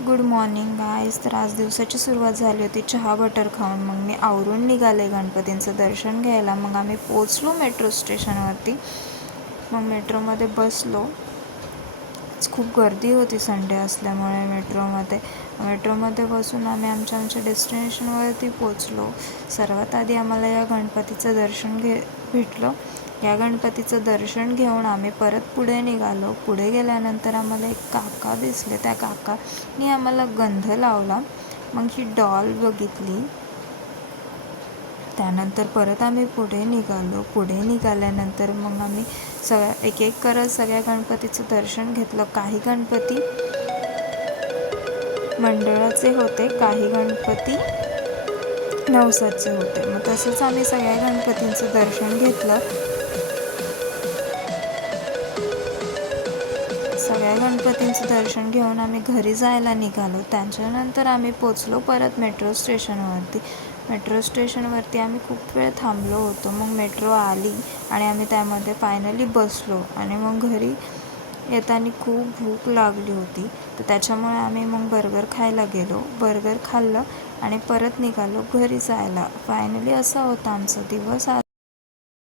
Good morning guys तर आज दिवसाची सुरुवात झाली होती चहा बटर खाऊन. मग मी आवरून निघाले गणपतींचं दर्शन घ्यायला. मग आम्ही पोचलो मेट्रो स्टेशनवरती मग मेट्रोमध्ये बसलो. खूप गर्दी होती संडे असल्यामुळे मेट्रोमध्ये मेट्रोमध्ये बसून आम्ही आमच्या आमच्या डेस्टिनेशनवरती पोचलो सर्वात आधी आम्हाला या गणपतीचं दर्शन घे भेटलं. या गणपतीचं दर्शन घेऊन आम्ही परत पुढे निघालो. पुढे गेल्यानंतर आम्हाला एक काका दिसले. त्या काकानी आम्हाला गंध लावला. मग ही डॉल बघितली. त्यानंतर परत आम्ही पुढे निघालो. पुढे निघाल्यानंतर मग आम्ही सगळ्या एक एक करत सगळ्या गणपतीचं दर्शन घेतलं. काही गणपती मंडळाचे होते काही गणपती नवसाचे होते. मग तसंच आम्ही सगळ्या गणपतींचं दर्शन घेतलं. सगळ्या गणपतींचं दर्शन घेऊन आम्ही घरी जायला निघालो. त्यांच्यानंतर आम्ही पोचलो परत मेट्रो स्टेशनवरती मेट्रो स्टेशनवरती आम्ही खूप वेळ थांबलो होतो. मग मेट्रो आली आणि आम्ही त्यामध्ये फायनली बसलो आणि मग घरी येताना खूप भूक लागली होती. तर त्याच्यामुळे आम्ही मग बर्गर खायला गेलो. बर्गर खाल्लं आणि परत निघालो घरी जायला. फायनली असा होता आमचा दिवस. आज